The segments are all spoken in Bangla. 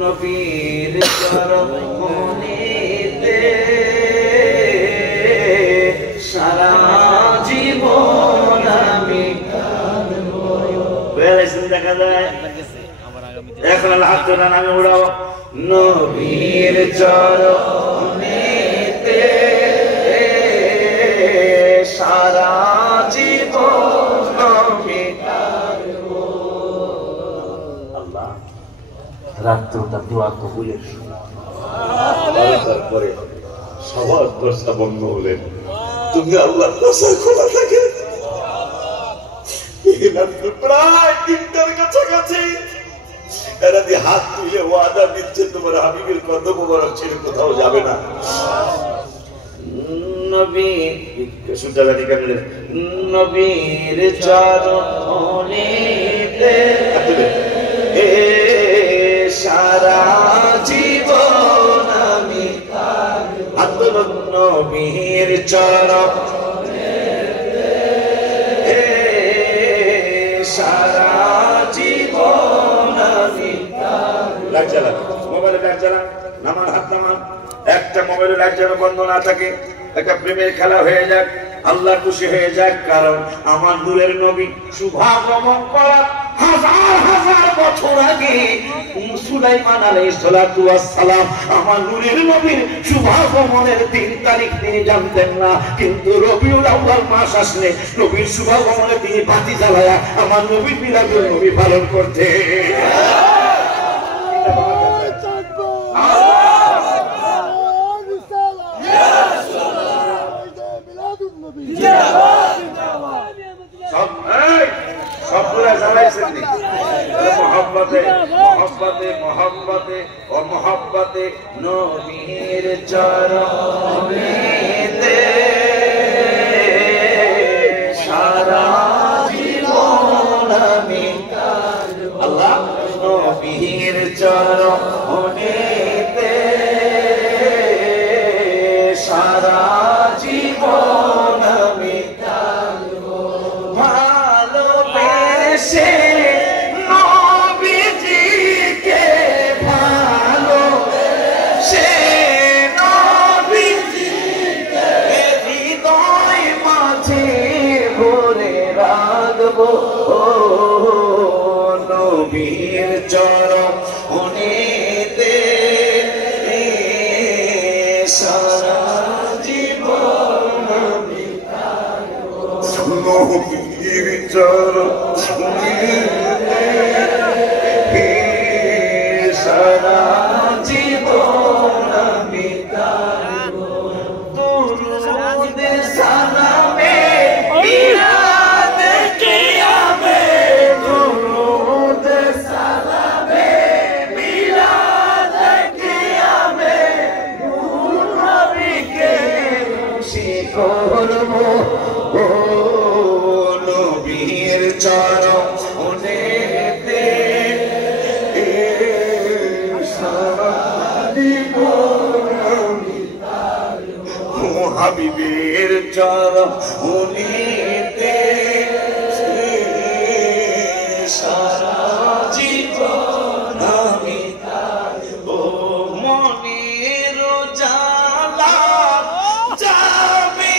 নবীর চরণেতে সারা জীবন আমি কাঁদবো। দেখা যায় এখন হাত তোলা নামে উড়াও। নবীর চরণেতে সারা জীবন আমি কাঁদবো। আল্লাহ রাত্রটা দোয়া কবুলের তারপরে সবার দরজা বন্ধ হলেন, তুমি আল্লাহর দরজা খোলা থাকে। প্রায় 3টার কাছাকাছি এরা দিয়ে হাত তুলে ওয়াদা দিচ্ছে তোমার হাবিবের কদম মোবারক ছেড়ে কোথাও যাবে না। নবীর চরণেতে সারা জীবন আমি কাঁদবো। নবীর চরণেতে সারা জীবন আমি কাঁদবো। মোবাইলে লাইট জ্বালা, নামান হাত নামান। একটা মোবাইলে লাইট যেন বন্ধ না থাকে, একটা প্রেমের খেলা হয়ে যাক, আল্লাহ খুশি হয়ে যাক। কারণ আমার নূরের নবী শুভাগমন করার হাজার হাজার বছর আগে সুলাইমান আলাইহিস সালাতু ওয়াস সালাম আমার নূরের নবীর শুভাগমনের 3 তারিখ তিনি জানতেন না, কিন্তু রবিউল আউয়াল মাস আসলে নবীর শুভাগমনে তিনি বাতি জ্বালায়া আমার নবীর মিলাদুন নবী পালন করতে। মোহাব্বতে নবীর চরণেতে সারা জীবন আমি কাঁদবো। আল্লাহ নবীর চরণেতে সারা জীবন আমি কাঁদবো। ভালোবেসে নবীর চরণেতে সারা জীবন আমি কাঁদবো। নবীর চরণেতে সারা জীবন আমি কাঁদবো। দুরূদ সালামে নবীর চরণেতে সারা জীবন আমি কাঁদবো। হাবিবের চরণেতে সারা জীবন আমি কাঁদবো। মনের জ্বালা যাবে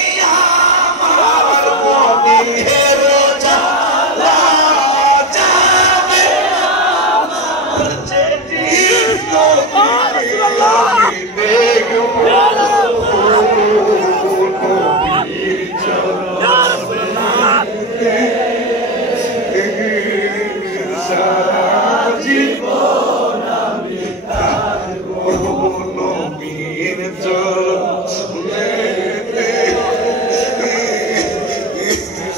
আমার, মনের জ্বালা যাবে আমার, যেদিন আমি দেখবো নবীর চরণেতে সারা জীবন আমি কাঁদবো। নবীর চরণেতে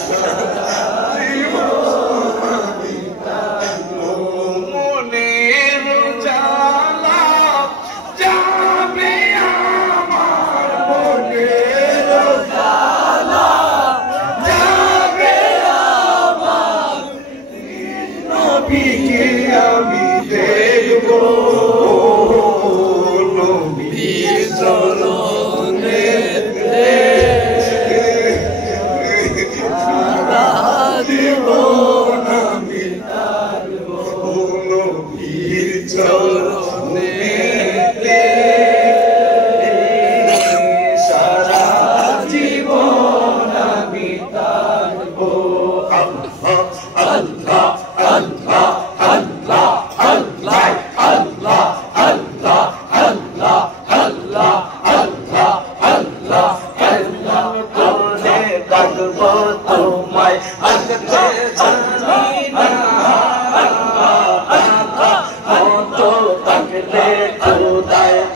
সারা জীবন আমি কাঁদবো। মনের জ্বালা যাবে আমার, মনের জ্বালা যাবে আমার, নবীকে আমি দেখবো। নবীর চরণেতে সারা জীবন আমি কাঁদবো। নবীর চরণেতে থাকলে খোদায়